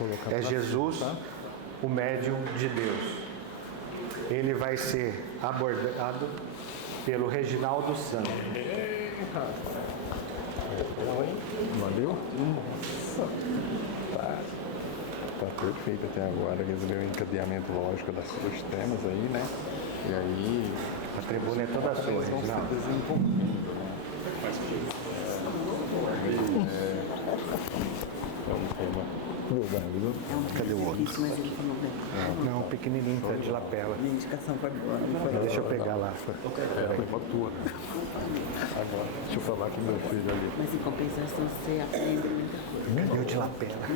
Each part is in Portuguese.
É Jesus, o médium de Deus. Ele vai ser abordado pelo Reginaldo Santos. Valeu? Tá perfeito até agora. Resolveu o encadeamento lógico dos temas aí, né? E aí A tribuna é toda sua, eles vão se Reginaldo. desenvolvendo, né? É um tema. Cadê o outro? Mas ele falou bem. Não, pequenininho, tá de lapela. Minha indicação foi boa. Deixa eu pegar lá. Foi pra tua. Agora, deixa eu falar com meu filho ali. Mas em compensação você aprende muita coisa. Cadê o de lapela?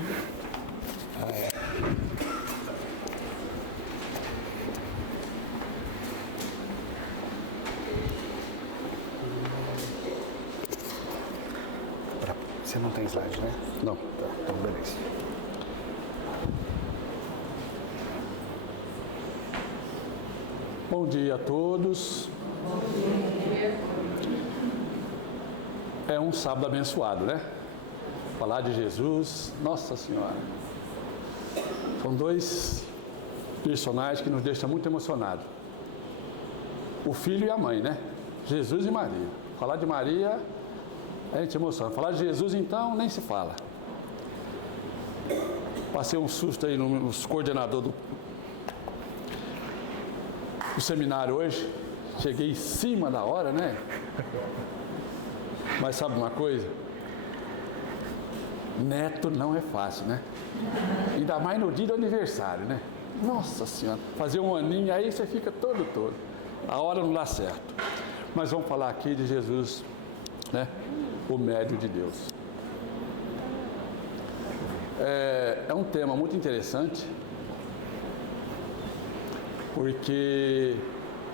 Você não tem slide, né? Não. Tá, então beleza. Bom dia a todos. É um sábado abençoado, né? Falar de Jesus, Nossa Senhora. São dois personagens que nos deixam muito emocionados. O filho e a mãe, né? Jesus e Maria. Falar de Maria, a gente emociona. Falar de Jesus, então, nem se fala. Passei um susto aí nos coordenadores do seminário hoje. Cheguei em cima da hora, né? Mas sabe uma coisa? Neto não é fácil, né? Ainda mais no dia do aniversário, né? Nossa Senhora, fazer um aninho aí você fica todo. A hora não dá certo. Mas vamos falar aqui de Jesus, né? O médium de Deus. É um tema muito interessante, porque...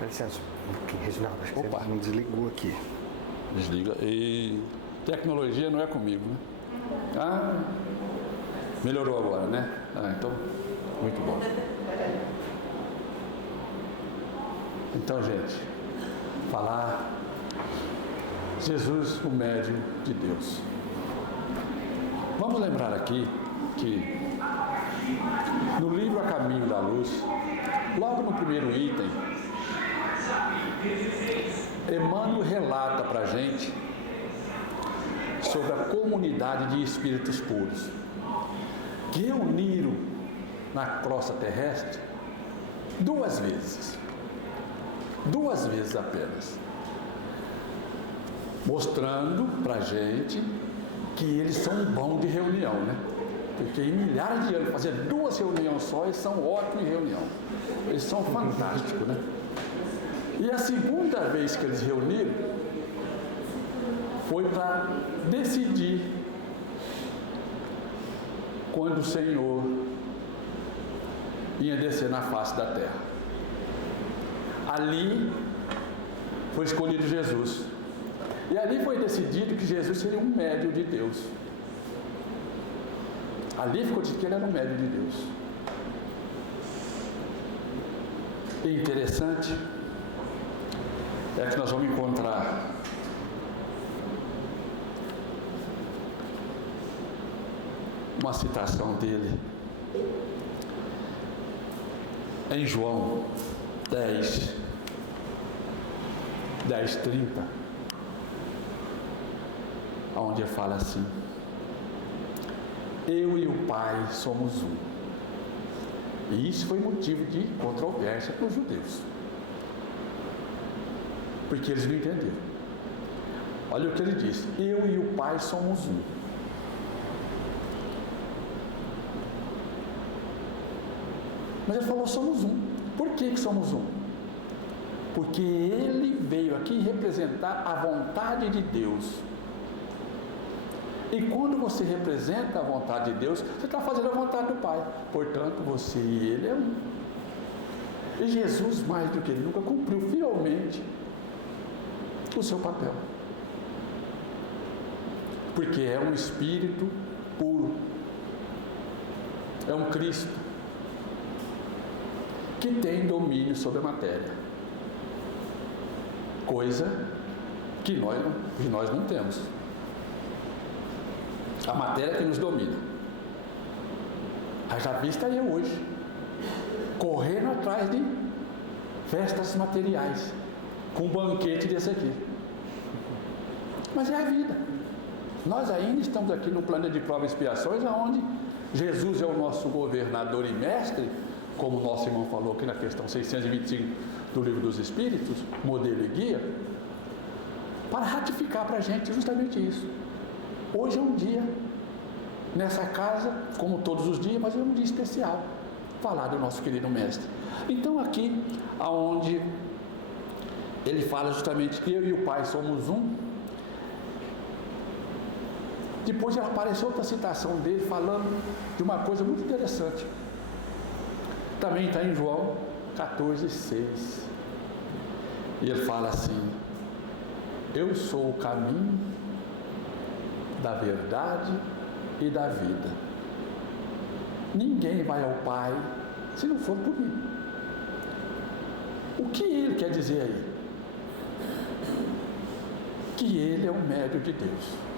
Dá licença, Reginaldo, acho que Opa. você não desligou aqui. Desliga. E tecnologia não é comigo, né? Ah, melhorou agora, né? Ah, então, muito bom. Então, gente, falar Jesus, o médium de Deus. Vamos lembrar aqui que no livro A Caminho da Luz, logo no primeiro item, Emmanuel relata para a gente sobre a comunidade de espíritos puros que reuniram na crosta terrestre duas vezes apenas, mostrando para a gente que eles são bons de reunião, né? Porque em milhares de anos, fazer duas reuniões só, eles são ótimos em reunião. Eles são fantásticos, né? E a segunda vez que eles reuniram foi para decidir quando o Senhor ia descer na face da terra. Ali foi escolhido Jesus. E ali foi decidido que Jesus seria um médium de Deus. Ali ficou dito que ele era um médium de Deus. E interessante é que nós vamos encontrar uma citação dele em João 10:30, onde ele fala assim: eu e o Pai somos um. E isso foi motivo de controvérsia para os judeus, porque eles não entenderam. Olha o que ele diz: eu e o Pai somos um. Mas ele falou somos um. Por que somos um? Porque ele veio aqui representar a vontade de Deus. E quando você representa a vontade de Deus, você está fazendo a vontade do Pai. Portanto, você e ele é um. E Jesus, mais do que ele nunca, cumpriu fielmente o seu papel. Porque é um espírito puro. É um Cristo que tem domínio sobre a matéria. Coisa que nós não temos. A matéria que nos domina. Haja vista eu hoje, correndo atrás de festas materiais, com um banquete desse aqui. Mas é a vida. Nós ainda estamos aqui no plano de provas e expiações, onde Jesus é o nosso governador e mestre, como o nosso irmão falou aqui na questão 625 do Livro dos Espíritos, modelo e guia, para ratificar para a gente justamente isso. Hoje é um dia, nessa casa, como todos os dias, mas é um dia especial, falar do nosso querido mestre. Então aqui, aonde ele fala justamente que eu e o Pai somos um, depois apareceu outra citação dele falando de uma coisa muito interessante. Também está em João 14,6. E ele fala assim: eu sou o caminho da verdade e da vida. Ninguém vai ao Pai se não for por mim. O que ele quer dizer aí? Que ele é o médio de Deus.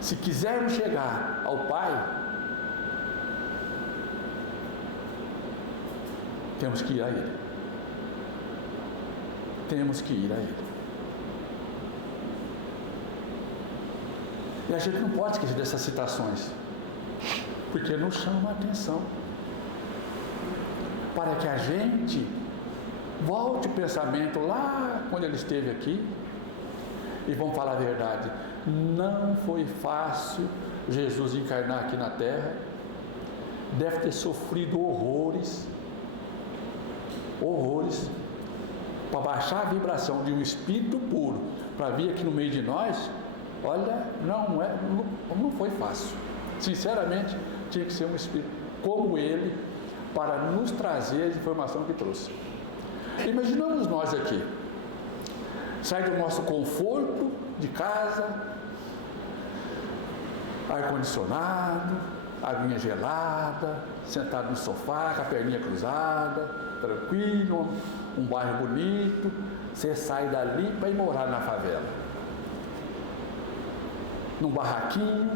Se quisermos chegar ao Pai, temos que ir a Ele. Temos que ir a Ele. E a gente não pode esquecer dessas citações, porque nos chama a atenção, para que a gente volte o pensamento lá quando ele esteve aqui. E vamos falar a verdade, não foi fácil Jesus encarnar aqui na terra. Deve ter sofrido horrores, para baixar a vibração de um espírito puro, para vir aqui no meio de nós. Olha, não foi fácil. Sinceramente, tinha que ser um espírito como ele, para nos trazer a informação que trouxe. Imaginamos nós aqui, sai do nosso conforto de casa, ar-condicionado, aguinha gelada, sentado no sofá, com a perninha cruzada, tranquilo, um bairro bonito. Você sai dali para ir morar na favela, num barraquinho,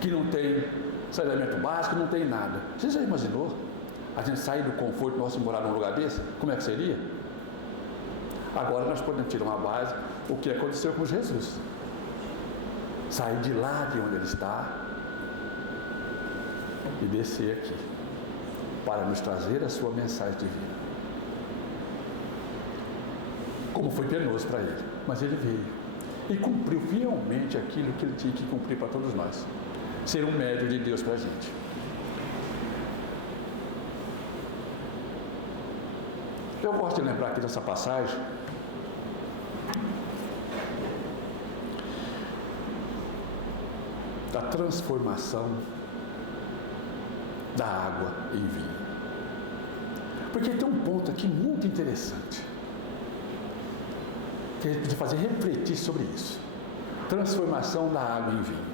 que não tem saneamento básico, não tem nada. Você já imaginou? A gente sair do conforto nosso e morar num lugar desse? Como é que seria? Agora nós podemos tirar uma base, o que aconteceu com Jesus. Sair de lá de onde ele está e descer aqui, para nos trazer a sua mensagem divina. Como foi penoso para ele, mas ele veio e cumpriu fielmente aquilo que ele tinha que cumprir para todos nós. Ser um médium de Deus para a gente. Eu gosto de lembrar aqui dessa passagem da transformação da água em vinho. Porque tem um ponto aqui muito interessante, que a gente precisa fazer refletir sobre isso. Transformação da água em vinho.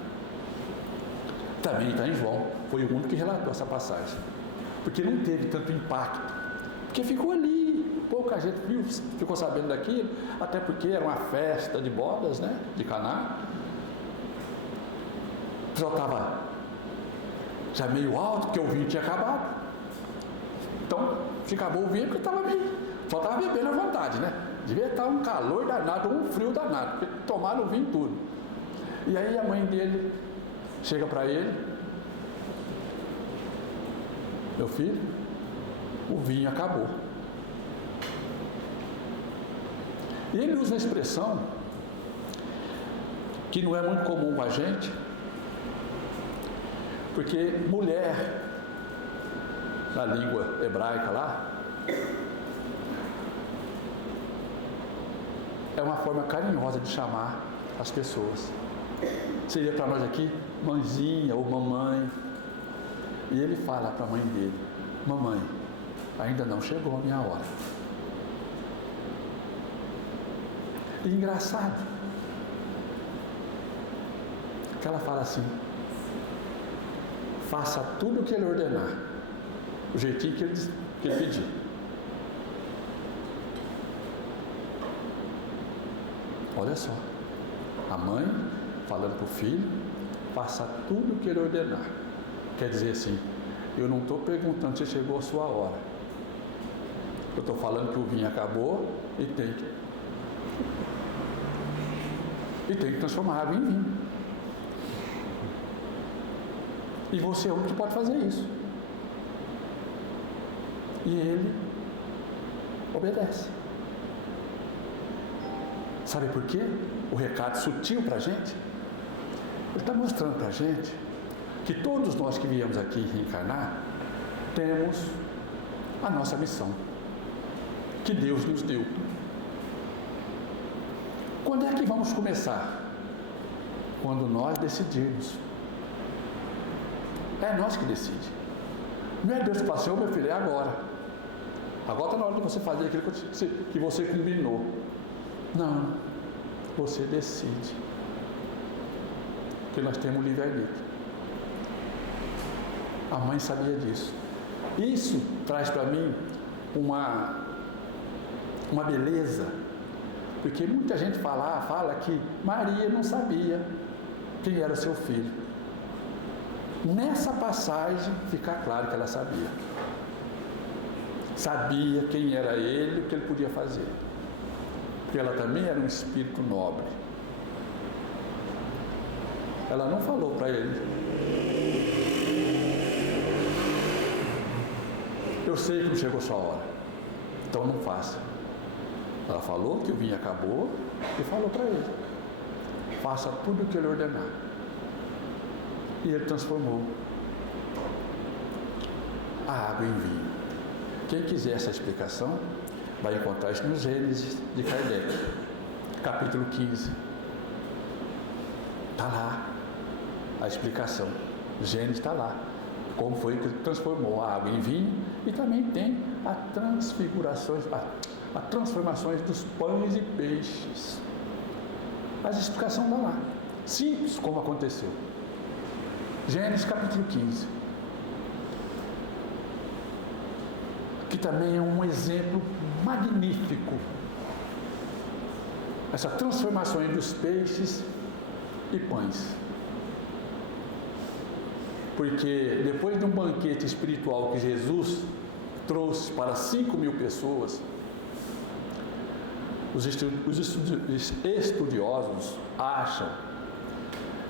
Também está em João, foi o único que relatou essa passagem. Porque não teve tanto impacto, porque ficou ali, pouca gente viu, ficou sabendo daquilo, até porque era uma festa de bodas, né, de Caná. O pessoal estava já meio alto, porque o vinho tinha acabado. Então, se acabou o vinho, porque só estava bebendo à vontade, né? Devia estar um calor danado, um frio danado, porque tomaram o vinho tudo. E aí a mãe dele chega para ele: meu filho, o vinho acabou. E ele usa uma expressão que não é muito comum com a gente, porque mulher, na língua hebraica lá, é uma forma carinhosa de chamar as pessoas. Seria para nós aqui mãezinha ou mamãe. E ele fala para a mãe dele: mamãe, ainda não chegou a minha hora. E engraçado que ela fala assim: faça tudo o que ele ordenar, o jeitinho que ele pedir. Olha só, a mãe falando para o filho, faça tudo o que Ele ordenar. Quer dizer assim, eu não estou perguntando se chegou a sua hora. Eu estou falando que o vinho acabou e tem que transformar a água em vinho. E você é o único que pode fazer isso. E Ele obedece. Sabe por quê? O recado sutil para a gente. Ele está mostrando para a gente que todos nós que viemos aqui reencarnar temos a nossa missão que Deus nos deu. Quando é que vamos começar? Quando nós decidirmos. É nós que decidimos. Não é Deus que fala assim, ô meu filho, é agora. Agora está na hora de você fazer aquilo que você combinou. Não, você decide. Porque nós temos livre-arbítrio. A mãe sabia disso. Isso traz para mim uma beleza. Porque muita gente fala que Maria não sabia quem era seu filho. Nessa passagem fica claro que ela sabia. Sabia quem era ele e o que ele podia fazer. Porque ela também era um espírito nobre. Ela não falou para ele: eu sei que não chegou sua hora, então não faça. Ela falou que o vinho acabou e falou para ele: faça tudo o que ele ordenar. E ele transformou a água em vinho. Quem quiser essa explicação vai encontrar isso no Gênesis de Kardec, capítulo 15. Está lá a explicação. Gênesis está lá. Como foi que ele transformou a água em vinho, e também tem as transformações dos pães e peixes. A explicação está lá. Simples como aconteceu. Gênesis capítulo 15. Que também é um exemplo magnífico. Essa transformação dos peixes e pães. Porque depois de um banquete espiritual que Jesus trouxe para 5.000 pessoas, os estudiosos acham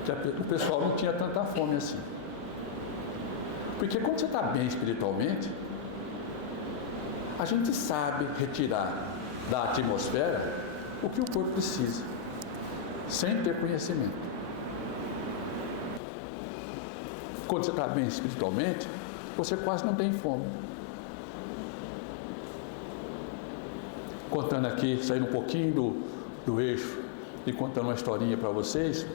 que o pessoal não tinha tanta fome assim. Porque quando você está bem espiritualmente, a gente sabe retirar da atmosfera o que o corpo precisa, sem ter conhecimento. Quando você está bem espiritualmente, você quase não tem fome. Contando aqui, saindo um pouquinho do eixo e contando uma historinha para vocês,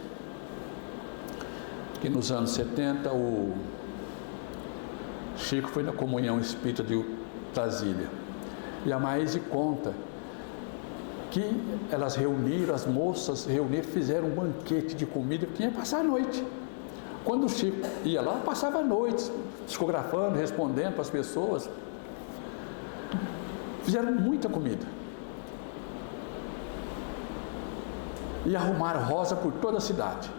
que nos anos 70 o Chico foi na comunhão espírita de Brasília. E a Maíse conta que elas reuniram, as moças reuniram, fizeram um banquete de comida, que ia passar a noite. Quando o Chico ia lá, passava a noite, psicografando, respondendo para as pessoas. Fizeram muita comida. E arrumaram rosa por toda a cidade.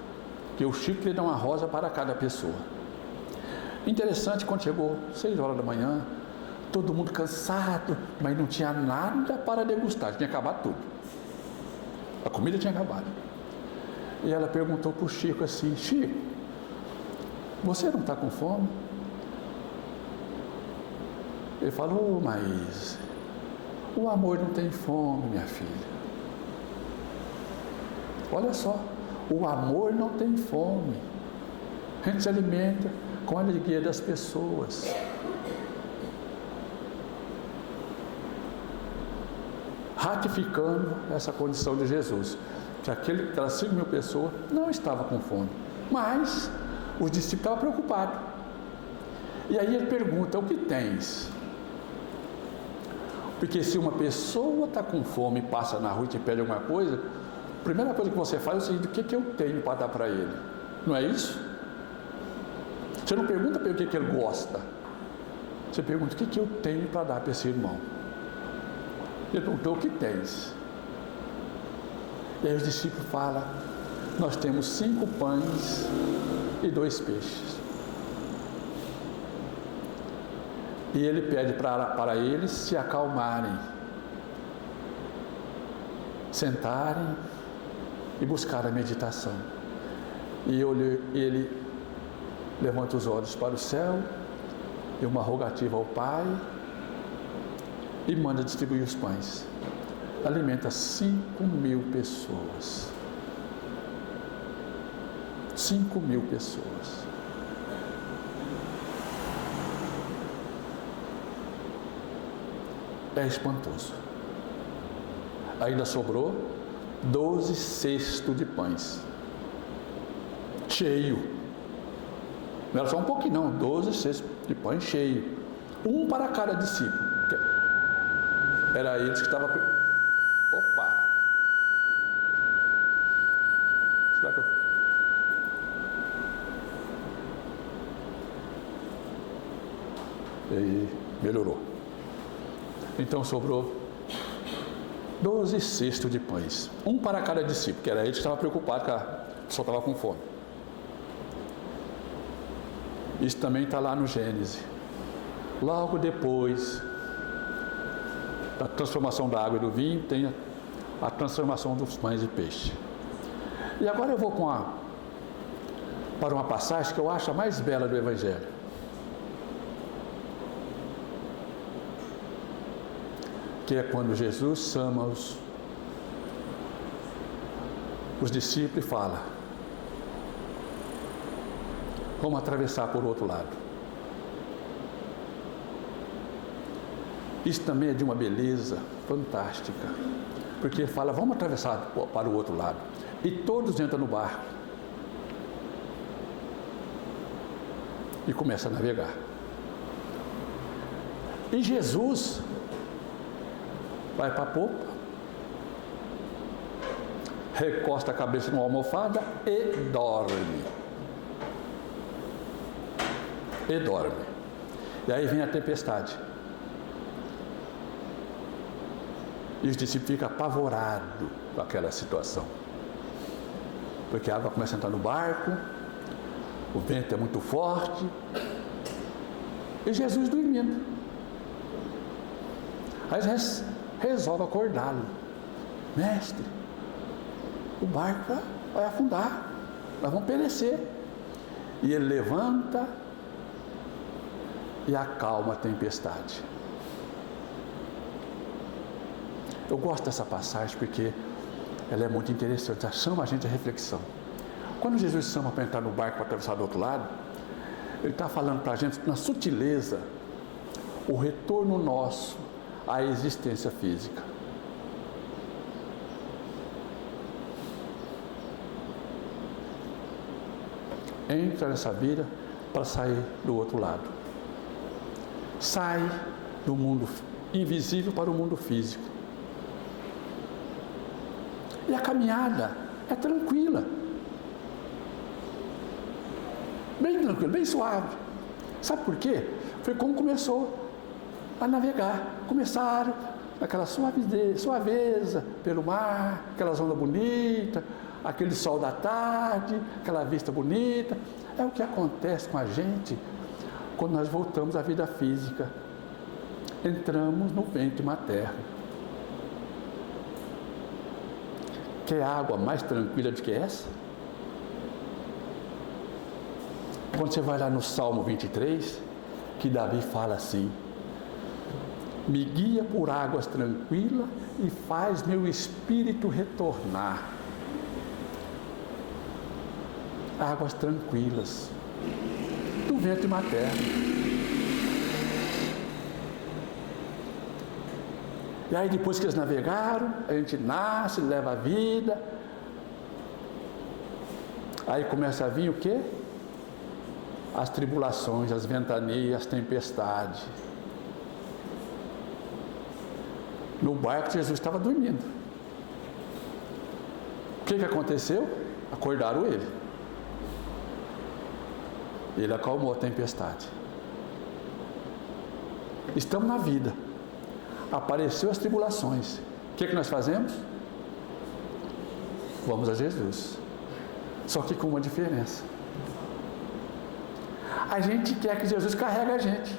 Que o Chico queria dar uma rosa para cada pessoa. Interessante, quando chegou 6 horas da manhã, todo mundo cansado, mas não tinha nada para degustar, tinha acabado tudo. A comida tinha acabado. E ela perguntou para o Chico assim: Chico, você não está com fome? Ele falou: mas o amor não tem fome, minha filha. Olha só, o amor não tem fome. A gente se alimenta com a alegria das pessoas. Ratificando essa condição de Jesus, que aquelas 5.000 pessoas não estavam com fome, mas os discípulos estavam preocupados. E aí ele pergunta: o que tens? Porque se uma pessoa está com fome e passa na rua e te pede alguma coisa, a primeira coisa que você faz é o seguinte: o que eu tenho para dar para ele? Não é isso? Você não pergunta para ele o que ele gosta. Você pergunta: o que eu tenho para dar para esse irmão? Ele perguntou: o que tens? E aí os discípulos falam: nós temos 5 pães 2 peixes. E ele pede para eles se acalmarem, sentarem e buscar a meditação. E ele levanta os olhos para o céu, e uma rogativa ao Pai, e manda distribuir os pães. Alimenta 5.000 pessoas. 5.000 pessoas. É espantoso. Ainda sobrou 12 cestos de pães. Cheio. Não era só um pouquinho, não. 12 cestos de pães cheio. Um para cada discípulo. Era eles que estavam... Opa! Será que eu... E melhorou. Então sobrou 12 cestos de pães. Um para cada discípulo, que era ele que estava preocupado, que a pessoa estava com fome. Isso também está lá no Gênesis. Logo depois da transformação da água e do vinho, tem a transformação dos pães e peixe. E agora eu vou para uma passagem que eu acho a mais bela do Evangelho. Que é quando Jesus chama os discípulos e fala: vamos atravessar por outro lado. Isso também é de uma beleza fantástica, porque ele fala: vamos atravessar para o outro lado. E todos entram no barco e começam a navegar. E Jesus vai para a popa, recosta a cabeça numa almofada e dorme. E dorme. E aí vem a tempestade. E os discípulos ficam apavorados com aquela situação. Porque a água começa a entrar no barco, o vento é muito forte, e Jesus dormindo. Aí resolve acordá-lo. Mestre, o barco vai afundar, nós vamos perecer. E ele levanta e acalma a tempestade. Eu gosto dessa passagem porque ela é muito interessante, ela chama a gente à reflexão. Quando Jesus chama para entrar no barco para atravessar do outro lado, ele está falando para a gente, na sutileza, o retorno nosso à existência física. Entra nessa vida para sair do outro lado. Sai do mundo invisível para o mundo físico. E a caminhada é tranquila. Bem tranquila, bem suave. Sabe por quê? Foi como começou a navegar. Começaram aquela suaveza pelo mar, aquela onda bonita, aquele sol da tarde, aquela vista bonita. É o que acontece com a gente quando nós voltamos à vida física. Entramos no ventre materno. Quer água mais tranquila do que essa? Quando você vai lá no Salmo 23, que Davi fala assim: me guia por águas tranquilas e faz meu espírito retornar. Águas tranquilas do ventre materno. E aí depois que eles navegaram, a gente nasce, leva a vida. Aí começa a vir o quê? As tribulações, as ventanias, as tempestades. No barco Jesus estava dormindo. O que aconteceu? Acordaram ele. Ele acalmou a tempestade. Estamos na vida. Apareceu as tribulações. O que nós fazemos? Vamos a Jesus. Só que com uma diferença. A gente quer que Jesus carregue a gente.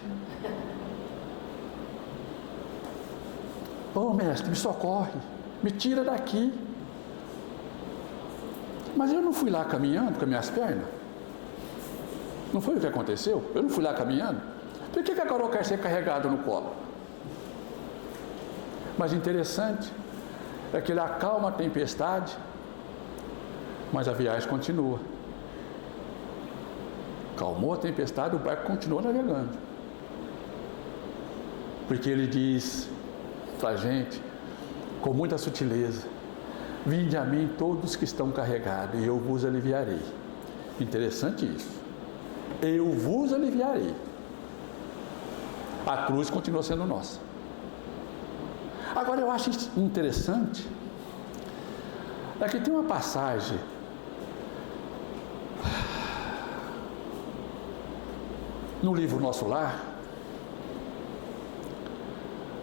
Ô mestre, me socorre, me tira daqui. Mas eu não fui lá caminhando com as minhas pernas? Não foi o que aconteceu? Eu não fui lá caminhando? Por que agora eu quero ser carregado no colo? Mas interessante é que ele acalma a tempestade, mas a viagem continua. Calmou a tempestade, o barco continua navegando. Porque ele diz para a gente, com muita sutileza: vinde a mim todos que estão carregados, e eu vos aliviarei. Interessante isso. Eu vos aliviarei. A cruz continua sendo nossa. Agora eu acho interessante é que tem uma passagem no livro Nosso Lar,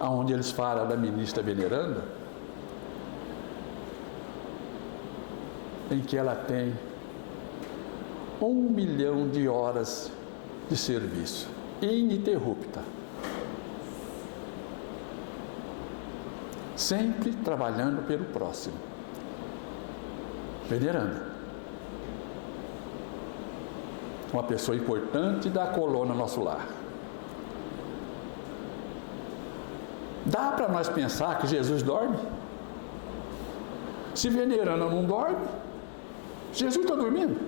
onde eles falam da ministra veneranda, em que ela tem 1 milhão de horas de serviço, ininterrupta. Sempre trabalhando pelo próximo. Veneranda. Uma pessoa importante da colônia Nosso Lar. Dá para nós pensar que Jesus dorme? Se Veneranda não dorme, Jesus está dormindo?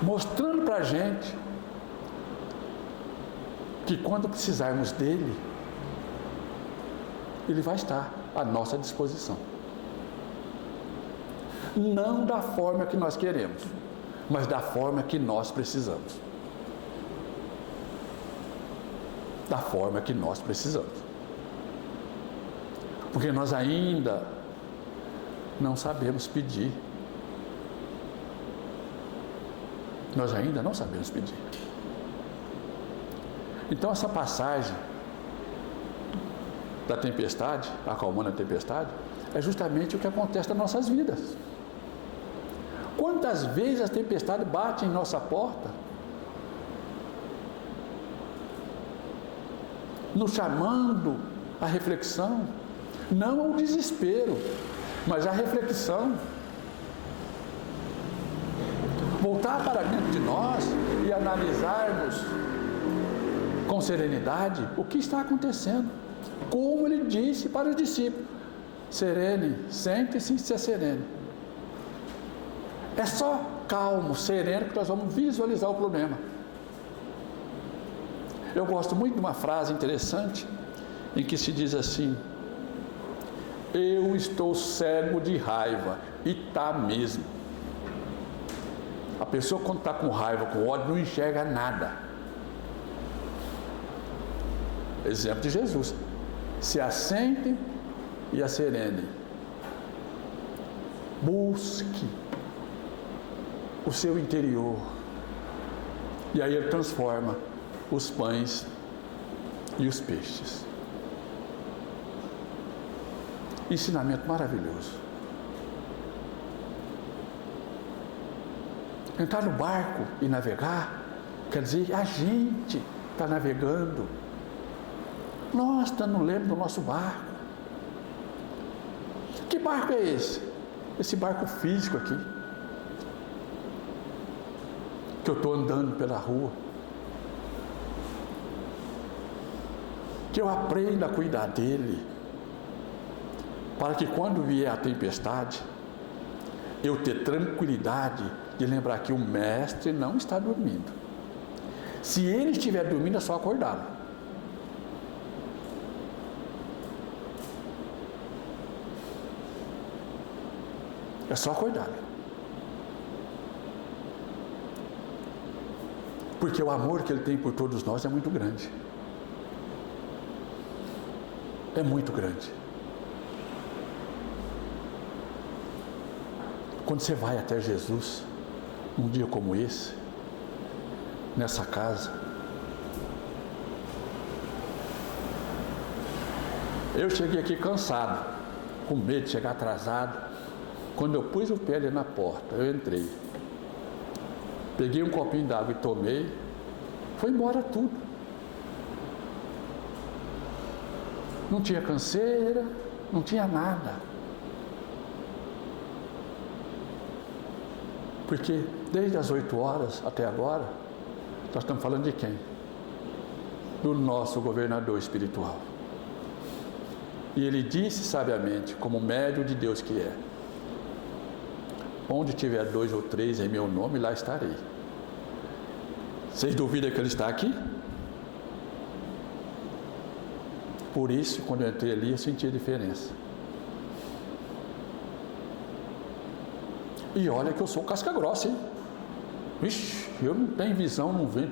Mostrando para a gente que quando precisarmos dele, ele vai estar à nossa disposição. Não da forma que nós queremos, mas da forma que nós precisamos. Da forma que nós precisamos. Porque nós ainda não sabemos pedir. Nós ainda não sabemos pedir. Então essa passagem da tempestade, acalmando a tempestade, é justamente o que acontece nas nossas vidas. Quantas vezes a tempestade bate em nossa porta, nos chamando à reflexão, não ao desespero, mas à reflexão. Voltar para dentro de nós e analisarmos com serenidade o que está acontecendo. Como ele disse para os discípulos: serene, sente-se e se serene. É só calmo, sereno, que nós vamos visualizar o problema. Eu gosto muito de uma frase interessante em que se diz assim: eu estou cego de raiva, e está mesmo. A pessoa, quando está com raiva, com ódio, não enxerga nada. Exemplo de Jesus: se assentem e asserenem. Busque o seu interior. E aí ele transforma os pães e os peixes. Ensinamento maravilhoso. Entrar no barco e navegar quer dizer a gente está navegando. Nós não lembramos do nosso barco. Que barco é esse? Esse barco físico aqui, que eu estou andando pela rua, que eu aprenda a cuidar dele, para que quando vier a tempestade, eu ter tranquilidade de lembrar que o mestre não está dormindo. Se ele estiver dormindo, é só acordá-lo. É só acordá-lo. Porque o amor que ele tem por todos nós é muito grande. É muito grande. Quando você vai até Jesus, um dia como esse, nessa casa, eu cheguei aqui cansado, com medo de chegar atrasado. Quando eu pus o pé ali na porta, eu entrei. Peguei um copinho d'água e tomei. Foi embora tudo. Não tinha canseira, não tinha nada. Porque desde as 8 horas até agora, nós estamos falando de quem? Do nosso governador espiritual. E ele disse sabiamente, como médium de Deus que é: onde tiver 2 ou 3 em meu nome, lá estarei. Vocês duvidam que ele está aqui? Por isso, quando eu entrei ali, eu senti a diferença. E olha que eu sou casca grossa, hein? Ixi, eu não tenho visão, não vejo,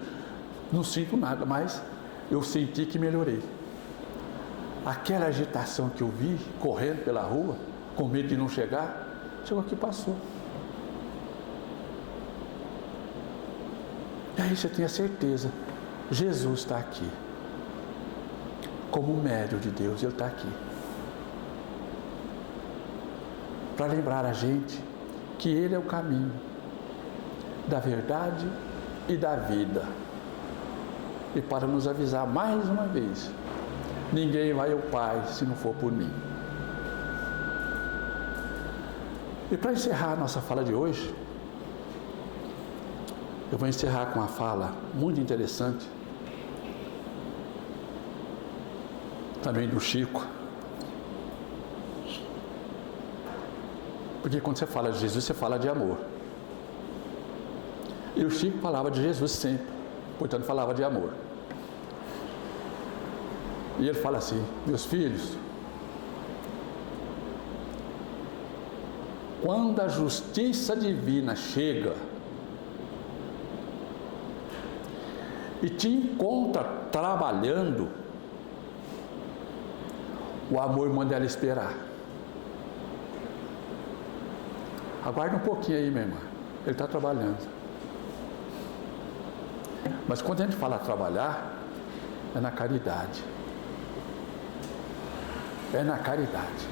não sinto nada, mas eu senti que melhorei. Aquela agitação que eu vi, correndo pela rua, com medo de não chegar, chegou aqui e passou. E aí você tem a certeza, Jesus está aqui. Como médium de Deus, Ele está aqui. Para lembrar a gente que Ele é o caminho da verdade e da vida. E para nos avisar mais uma vez, ninguém vai ao Pai se não for por mim. E para encerrar a nossa fala de hoje, eu vou encerrar com uma fala muito interessante, também do Chico. Porque quando você fala de Jesus, você fala de amor. E o Chico falava de Jesus sempre, portanto falava de amor. E ele fala assim: meus filhos, quando a justiça divina chega e te encontra trabalhando, o amor manda ela esperar. Aguarda um pouquinho aí, minha irmã. Ele está trabalhando. Mas quando a gente fala trabalhar, é na caridade. É na caridade.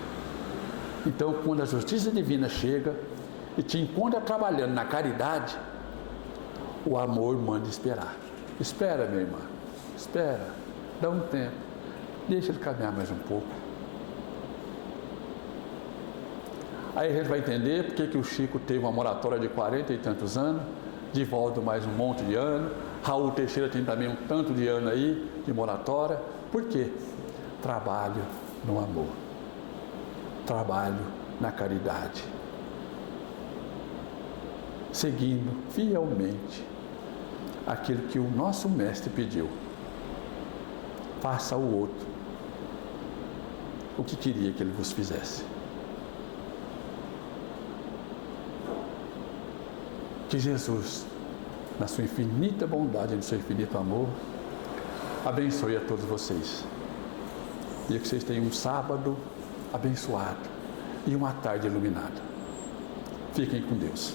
Então, quando a justiça divina chega e te encontra trabalhando na caridade, o amor manda esperar. Espera, minha irmã. Espera. Dá um tempo. Deixa ele caminhar mais um pouco. Aí a gente vai entender porque que o Chico teve uma moratória de 40 e tantos anos, Divaldo mais um monte de anos, Raul Teixeira tem também um tanto de ano aí de moratória. Por quê? Trabalho no amor. Trabalho na caridade. Seguindo fielmente aquilo que o nosso mestre pediu. Faça ao outro o que queria que ele vos fizesse. Que Jesus, na sua infinita bondade e no seu infinito amor, abençoe a todos vocês. E que vocês tenham um sábado abençoado e uma tarde iluminada. Fiquem com Deus.